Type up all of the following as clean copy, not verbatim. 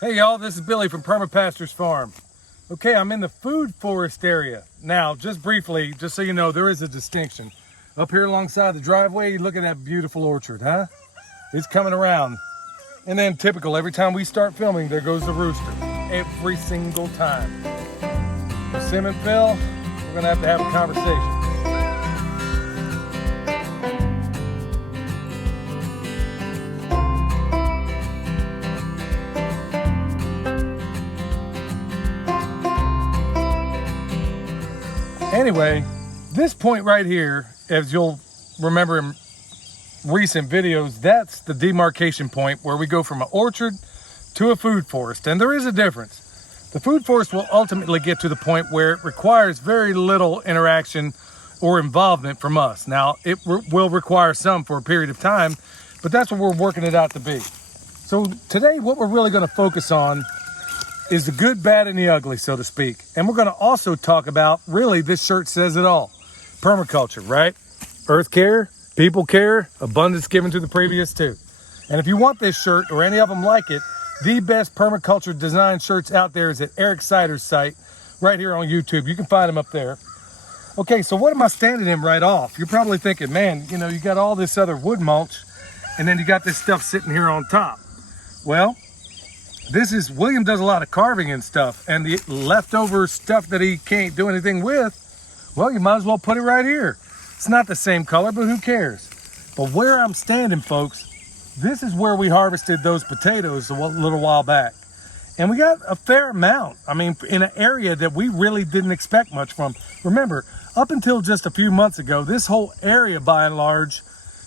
Hey y'all, this is Billy from Perma Pastures Farm. Okay, I'm in the food forest area. Now, just briefly, just so you know, there is a distinction. Up here alongside the driveway, you look at that beautiful orchard, huh? It's coming around. And then typical, every time we start filming, there goes the rooster. Every single time. So Sim and Phil, we're gonna have a conversation. Anyway, this point right here, as you'll remember in recent videos, that's the demarcation point where we go from an orchard to a food forest. And there is a difference. The food forest will ultimately get to the point where it requires very little interaction or involvement from us. Now, it will require some for a period of time, but that's what we're working it out to be. So today, what we're really going to focus on is the good, bad, and the ugly, so to speak. And we're going to also talk about, really, this shirt says it all. Permaculture, right? Earth care, people care, abundance given to the previous two. And if you want this shirt or any of them like it, the best permaculture design shirts out there is at Eric Sider's site, right here on YouTube. You can find them up there. Okay, so what am I standing in right off? You're probably thinking, man, you know, you got all this other wood mulch, and then you got this stuff sitting here on top. Well, William does a lot of carving and stuff, and the leftover stuff that he can't do anything with, well, you might as well put it right here. It's not the same color, but who cares? But where I'm standing, folks, this is where we harvested those potatoes a little while back. And we got a fair amount. I mean, in an area that we really didn't expect much from. Remember, up until just a few months ago, this whole area, by and large,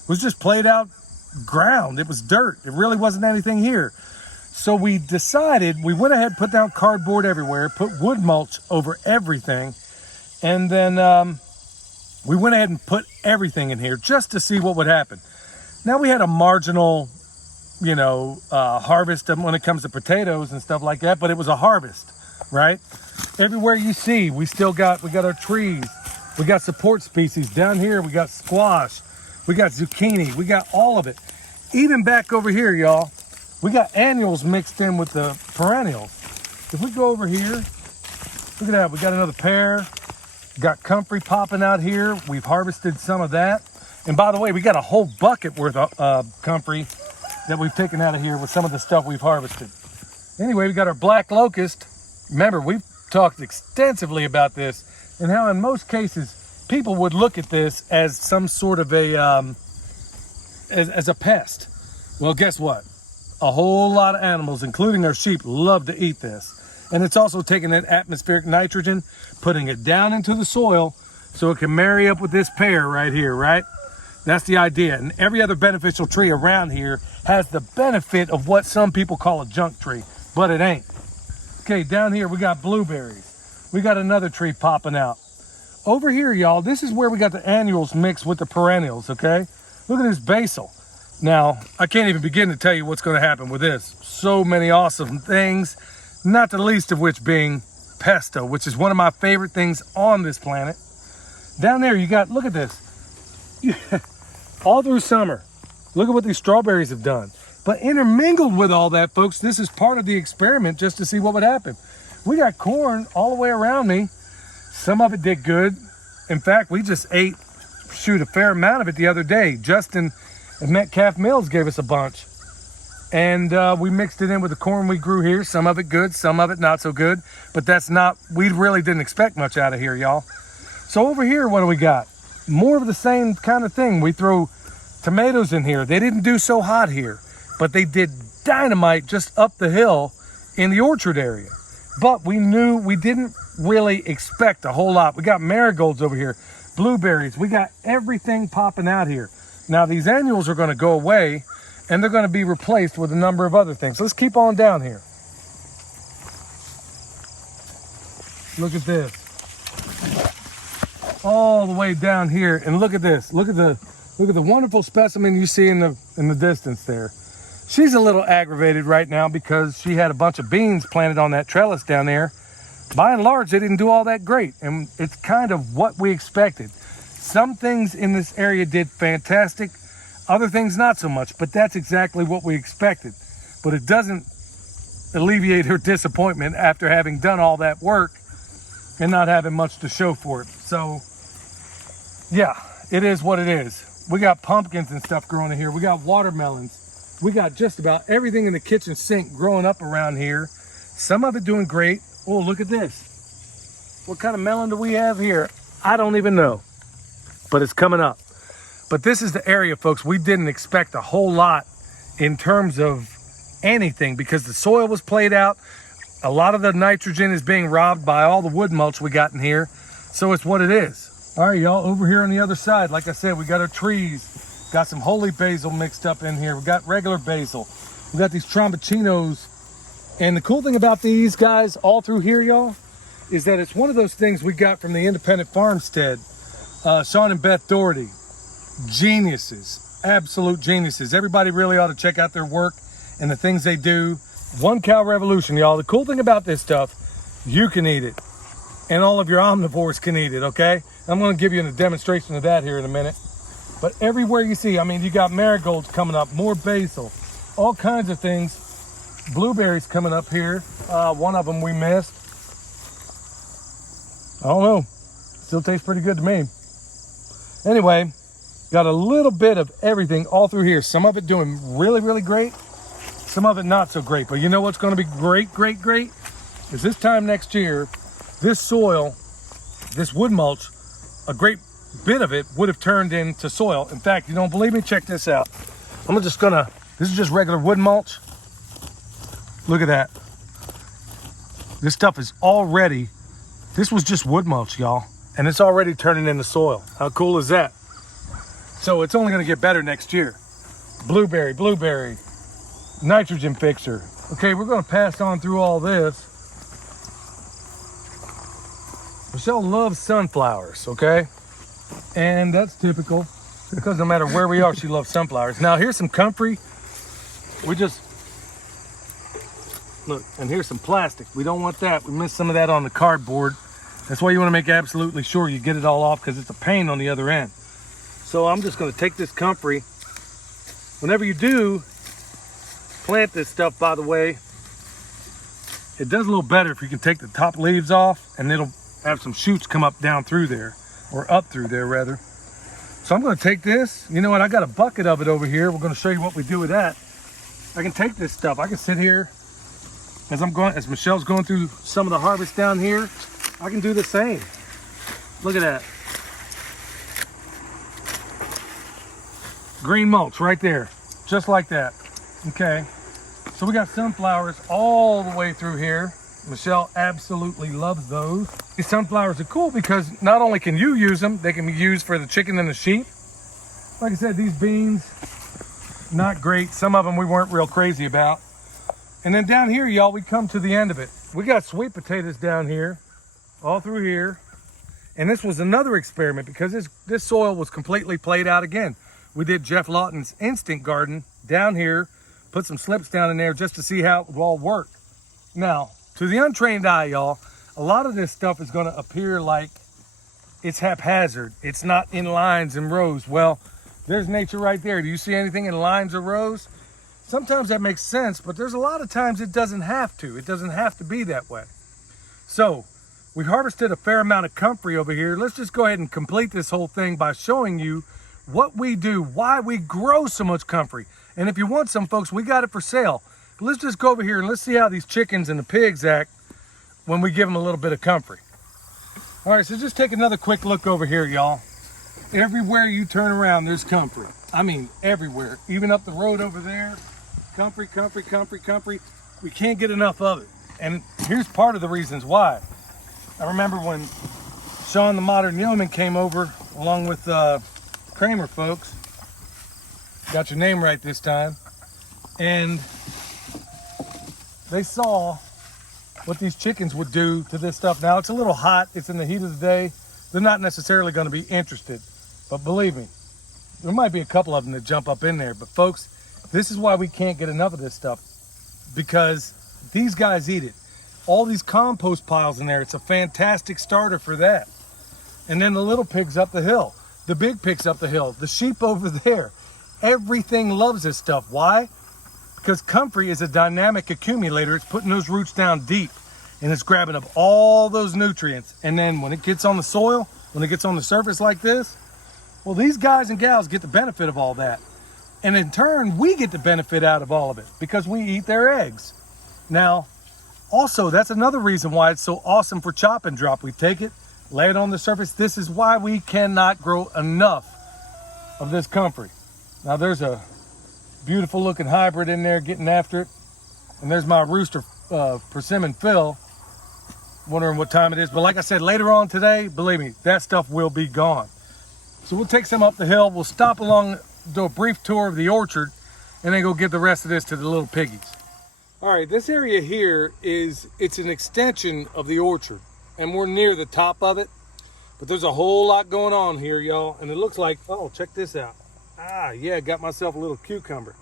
was just played out ground. It was dirt. It really wasn't anything here. So we decided, we went ahead, put down cardboard everywhere, put wood mulch over everything, and then we went ahead and put everything in here just to see what would happen. Now we had a marginal, harvest when it comes to potatoes and stuff like that, but it was a harvest, right? Everywhere you see, we got our trees, we got support species. Down here, we got squash, we got zucchini, we got all of it. Even back over here, y'all, we got annuals mixed in with the perennials. If we go over here, look at that. We got another pear. Got comfrey popping out here. We've harvested some of that. And by the way, we got a whole bucket worth of comfrey that we've taken out of here with some of the stuff we've harvested. Anyway, we got our black locust. Remember, we've talked extensively about this and how in most cases, people would look at this as some sort of as a pest. Well, guess what? A whole lot of animals, including our sheep, love to eat this. And it's also taking that atmospheric nitrogen, putting it down into the soil so it can marry up with this pear right here, right? That's the idea. And every other beneficial tree around here has the benefit of what some people call a junk tree, but it ain't. Okay, down here we got blueberries. We got another tree popping out. Over here, y'all, this is where we got the annuals mixed with the perennials, okay? Look at this basil. Now, I can't even begin to tell you what's going to happen with this. So many awesome things, not the least of which being pesto, which is one of my favorite things on this planet. Down there, you got, look at this. All through summer, look at what these strawberries have done. But intermingled with all that, folks, this is part of the experiment just to see what would happen. We got corn all the way around me. Some of it did good. In fact, we just ate, a fair amount of it the other day. Justin and Metcalf Mills gave us a bunch. And we mixed it in with the corn we grew here. Some of it good, some of it not so good. But we really didn't expect much out of here, y'all. So over here, what do we got? More of the same kind of thing. We throw tomatoes in here. They didn't do so hot here, but they did dynamite just up the hill in the orchard area. But we didn't really expect a whole lot. We got marigolds over here, blueberries. We got everything popping out here. Now, these annuals are going to go away, and they're going to be replaced with a number of other things. Let's keep on down here. Look at this. All the way down here, and look at this. Look at the wonderful specimen you see in the distance there. She's a little aggravated right now because she had a bunch of beans planted on that trellis down there. By and large, they didn't do all that great, and it's kind of what we expected. Some things in this area did fantastic, other things not so much, but that's exactly what we expected. But it doesn't alleviate her disappointment after having done all that work and not having much to show for it. So yeah, it is what it is. We got pumpkins and stuff growing in here. We got watermelons. We got just about everything in the kitchen sink growing up around here. Some of it doing great. Oh, look at this. What kind of melon do we have here? I don't even know, but it's coming up. But this is the area, folks. We didn't expect a whole lot in terms of anything because the soil was played out. A lot of the nitrogen is being robbed by all the wood mulch we got in here. So it's what it is. All right, y'all, over here on the other side, like I said, we got our trees. Got some holy basil mixed up in here. We got regular basil. We got these tromboncinos. And the cool thing about these guys all through here, y'all, is that it's one of those things we got from the independent farmstead. Sean and Beth Doherty, geniuses, absolute geniuses. Everybody really ought to check out their work and the things they do. One cow revolution, y'all. The cool thing about this stuff, you can eat it, and all of your omnivores can eat it, okay? I'm gonna give you a demonstration of that here in a minute. But everywhere you see, I mean, you got marigolds coming up, more basil, all kinds of things. Blueberries coming up here. One of them we missed. I don't know. Still tastes pretty good to me. Anyway, got a little bit of everything all through here. Some of it doing really, really great. Some of it not so great. But you know what's going to be great, great, great? Is this time next year, this soil, this wood mulch, a great bit of it would have turned into soil. In fact, you don't believe me? Check this out. This is just regular wood mulch. Look at that. This stuff is already, this was just wood mulch, y'all. And it's already turning into soil. How cool is that? So it's only gonna get better next year. Blueberry, nitrogen fixer. Okay, we're gonna pass on through all this. Michelle loves sunflowers, okay? And that's typical because no matter where we are, she loves sunflowers. Now here's some comfrey. Look, and here's some plastic. We don't want that. We missed some of that on the cardboard. That's why you want to make absolutely sure you get it all off because it's a pain on the other end. So I'm just going to take this comfrey. Whenever you do plant this stuff, by the way, it does a little better if you can take the top leaves off and it'll have some shoots come up down through there, or up through there rather. So I'm going to take this. You know what? I got a bucket of it over here. We're going to show you what we do with that. I can take this stuff. I can sit here as Michelle's going through some of the harvest down here. I can do the same. Look at that. Green mulch right there, just like that. Okay, so we got sunflowers all the way through here. Michelle absolutely loves those. These sunflowers are cool because not only can you use them, they can be used for the chicken and the sheep. Like I said, these beans, not great. Some of them we weren't real crazy about. And then down here, y'all, we come to the end of it. We got sweet potatoes down here, all through here. And this was another experiment because this soil was completely played out again. We did Jeff Lawton's instant garden down here, put some slips down in there just to see how it would all work. Now, to the untrained eye, y'all, a lot of this stuff is gonna appear like it's haphazard. It's not in lines and rows. Well, there's nature right there. Do you see anything in lines or rows? Sometimes that makes sense, but there's a lot of times it doesn't have to. It doesn't have to be that way. So we harvested a fair amount of comfrey over here. Let's just go ahead and complete this whole thing by showing you what we do, why we grow so much comfrey. And if you want some, folks, we got it for sale. But let's just go over here and let's see how these chickens and the pigs act when we give them a little bit of comfrey. All right, so just take another quick look over here, y'all. Everywhere you turn around, there's comfrey. I mean, everywhere. Even up the road over there. Comfrey, comfrey, comfrey, comfrey. We can't get enough of it. And here's part of the reasons why. I remember when Sean the Modern Yeoman came over along with Kramer folks. Got your name right this time. And they saw what these chickens would do to this stuff. Now it's a little hot. It's in the heat of the day. They're not necessarily going to be interested. But believe me, there might be a couple of them that jump up in there. But folks, this is why we can't get enough of this stuff, because these guys eat it. All these compost piles in there, it's a fantastic starter for that. And then the little pigs up the hill, the big pigs up the hill, the sheep over there, everything loves this stuff. Why? because comfrey is a dynamic accumulator. It's putting those roots down deep and it's grabbing up all those nutrients. And then when it gets on the soil, when it gets on the surface like this, well, these guys and gals get the benefit of all that. And in turn, we get the benefit out of all of it because we eat their eggs. Now, also, that's another reason why it's so awesome for chop and drop. We take it, lay it on the surface. This is why we cannot grow enough of this comfrey. Now, there's a beautiful looking hybrid in there getting after it. And there's my rooster persimmon Phil, wondering what time it is. But like I said, later on today, believe me, that stuff will be gone. So we'll take some up the hill. We'll stop along, do a brief tour of the orchard, and then go give the rest of this to the little piggies. All right, this area here it's an extension of the orchard, and we're near the top of it. But there's a whole lot going on here, y'all. And it looks like, oh, check this out. Ah, yeah, got myself a little cucumber.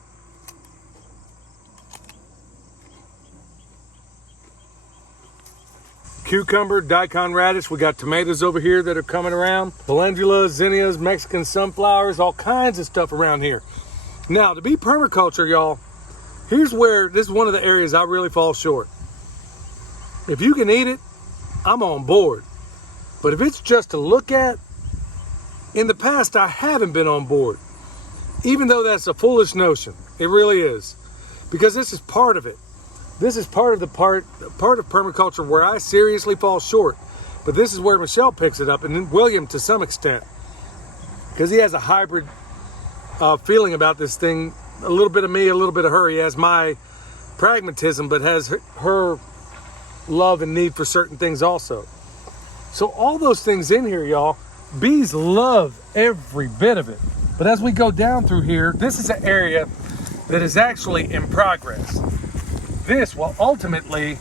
Cucumber, daikon radish. We got tomatoes over here that are coming around. Calendulas, zinnias, Mexican sunflowers, all kinds of stuff around here. Now, to be permaculture, y'all, here's where, this is one of the areas I really fall short. If you can eat it, I'm on board. But if it's just to look at, in the past, I haven't been on board. Even though that's a foolish notion, it really is. Because this is part of it. This is part of the part of permaculture where I seriously fall short. But this is where Michelle picks it up, and then William to some extent. Because he has a hybrid feeling about this thing. A little bit of me, a little bit of her. He has my pragmatism, but has her love and need for certain things also. So all those things in here, y'all, bees love every bit of it. But as we go down through here, this is an area that is actually in progress. This will ultimately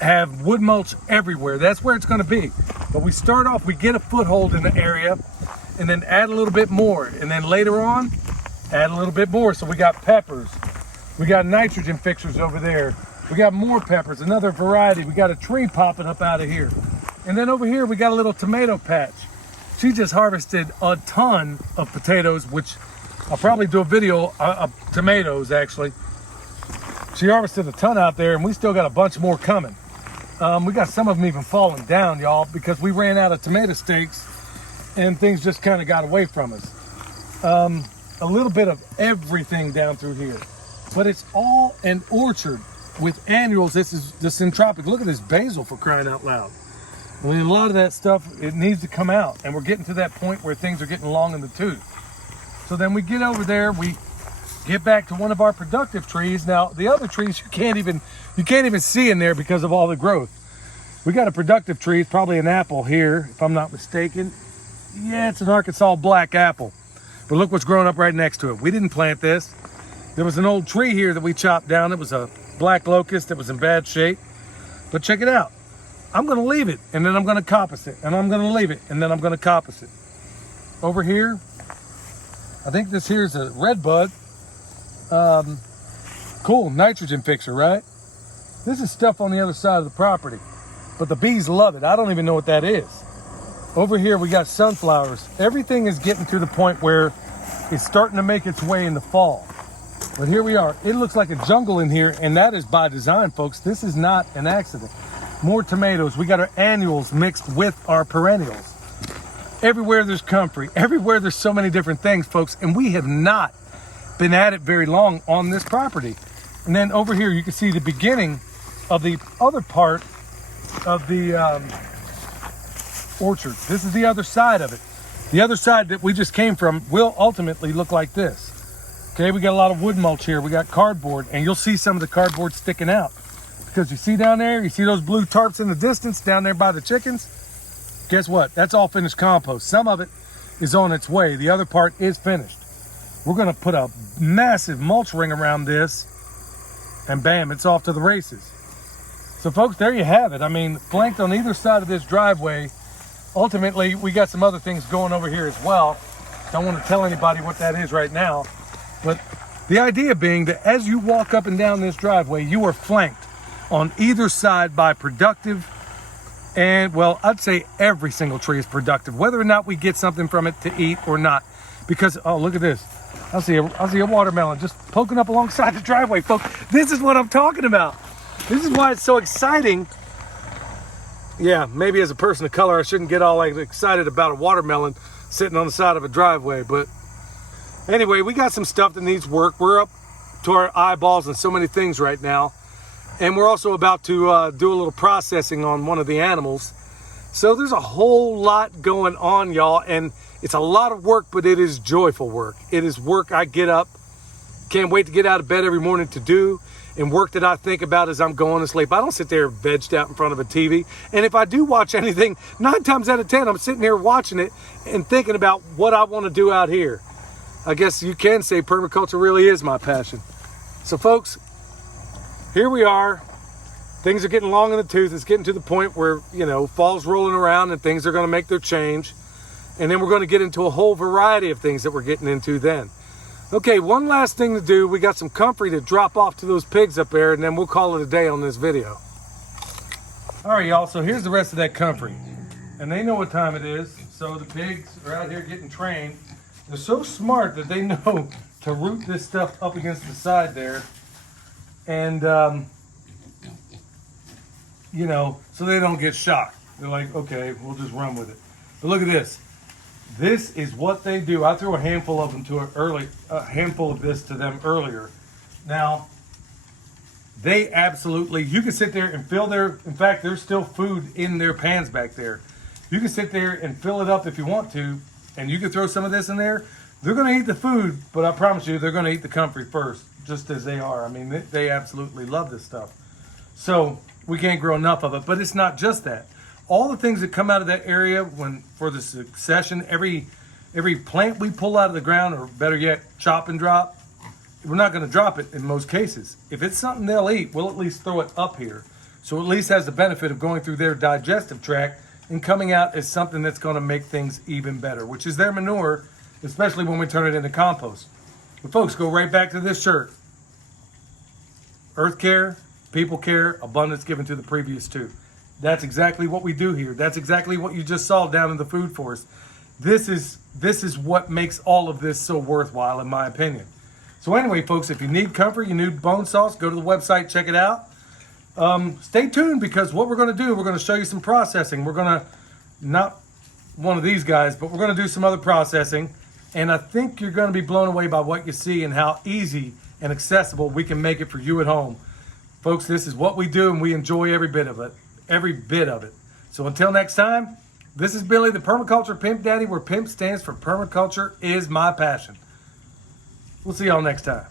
have wood mulch everywhere. That's where it's going to be. But we start off, we get a foothold in the area, and then add a little bit more. And then later on, add a little bit more. So we got peppers. We got nitrogen fixers over there. We got more peppers, another variety. We got a tree popping up out of here. And then over here, we got a little tomato patch. She just harvested a ton of potatoes, which I'll probably do a video of tomatoes, actually. She harvested a ton out there, and we still got a bunch more coming. We got some of them even falling down, y'all, because we ran out of tomato stakes, and things just kind of got away from us. A little bit of everything down through here. But it's all an orchard with annuals. This is the centropic. Look at this basil, for crying out loud. I mean, a lot of that stuff, it needs to come out. And we're getting to that point where things are getting long in the tooth. So then we get over there, we get back to one of our productive trees. Now, the other trees you can't even see in there because of all the growth. We got a productive tree, it's probably an apple here, if I'm not mistaken. Yeah, it's an Arkansas black apple. But look what's growing up right next to it. We didn't plant this. There was an old tree here that we chopped down. It was a black locust that was in bad shape. But check it out. I'm gonna leave it, and then I'm gonna coppice it, and I'm gonna leave it, and then I'm gonna coppice it. Over here, I think this here's a red bud. Cool, nitrogen fixer, right? This is stuff on the other side of the property, but the bees love it. I don't even know what that is. Over here, we got sunflowers. Everything is getting to the point where it's starting to make its way in the fall. But here we are. It looks like a jungle in here, and that is by design, folks. This is not an accident. More tomatoes. We got our annuals mixed with our perennials. Everywhere there's comfrey. Everywhere there's so many different things, folks. And we have not been at it very long on this property. And then over here, you can see the beginning of the other part of the orchard. This is the other side of it. The other side that we just came from will ultimately look like this. Okay, we got a lot of wood mulch here. We got cardboard, and you'll see some of the cardboard sticking out. Because you see down there, you see those blue tarps in the distance down there by the chickens? Guess what? That's all finished compost. Some of it is on its way. The other part is finished. We're gonna put a massive mulch ring around this, and bam, it's off to the races. So folks, there you have it. I mean, flanked on either side of this driveway. Ultimately, we got some other things going over here as well. Don't want to tell anybody what that is right now. But the idea being that as you walk up and down this driveway, you are flanked on either side by productive, and well, I'd say every single tree is productive, whether or not we get something from it to eat or not. Because, oh, look at this. I see a watermelon just poking up alongside the driveway, folks. This is what I'm talking about. This is why it's so exciting. Yeah, maybe as a person of color, I shouldn't get all like excited about a watermelon sitting on the side of a driveway. But anyway, we got some stuff that needs work. We're up to our eyeballs in so many things right now. And we're also about to do a little processing on one of the animals. So there's a whole lot going on, y'all. And it's a lot of work, but it is joyful work. It is work I get up, can't wait to get out of bed every morning to do, and work that I think about as I'm going to sleep. I don't sit there vegged out in front of a TV. And if I do watch anything, 9 times out of 10, I'm sitting here watching it and thinking about what I want to do out here. I guess you can say permaculture really is my passion. So folks, here we are. Things are getting long in the tooth. It's getting to the point where, you know, fall's rolling around and things are going to make their change. And then we're going to get into a whole variety of things that we're getting into then. Okay, one last thing to do. We got some comfrey to drop off to those pigs up there, and then we'll call it a day on this video. All right, y'all, so here's the rest of that comfrey. And they know what time it is. So the pigs are out here getting trained. They're so smart that they know to root this stuff up against the side there. And, you know, so they don't get shocked. They're like, okay, we'll just run with it. But look at this. This is what they do. I threw a handful of them a handful of this to them earlier. Now, they absolutely, you can sit there and fill in fact, there's still food in their pans back there. You can sit there and fill it up if you want to, and you can throw some of this in there. They're going to eat the food, but I promise you, they're going to eat the comfrey first, just as they are. I mean, they absolutely love this stuff. So we can't grow enough of it, but it's not just that. All the things that come out of that area for the succession, every plant we pull out of the ground, or better yet, chop and drop, we're not going to drop it in most cases. If it's something they'll eat, we'll at least throw it up here. So at least has the benefit of going through their digestive tract and coming out as something that's going to make things even better, which is their manure, especially when we turn it into compost. But folks, go right back to this shirt. Earth care, people care, abundance given to the previous two. That's exactly what we do here. That's exactly what you just saw down in the food forest. This is what makes all of this so worthwhile, in my opinion. So anyway, folks, if you need comfort, you need bone sauce, go to the website, check it out. Stay tuned, because what we're going to do, we're going to show you some processing. We're going to, not one of these guys, but we're going to do some other processing. And I think you're going to be blown away by what you see and how easy and accessible we can make it for you at home. Folks, this is what we do, and we enjoy every bit of it. Every bit of it. So until next time, this is Billy, the Permaculture Pimp Daddy, where PIMP stands for Permaculture is my passion. We'll see y'all next time.